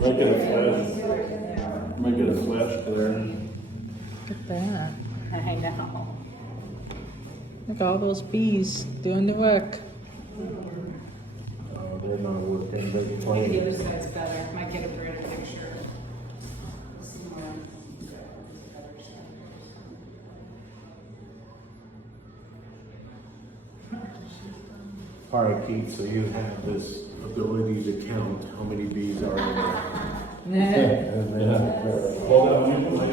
Might get a flash. Might get a flash glare. Look at that. I know. Look at all those bees doing the work. They're not working, they're Maybe the playing. other side's better. Might get a better picture. All right, Keith, so you have this ability to count how many bees are in there. And then, Hold on, let me put my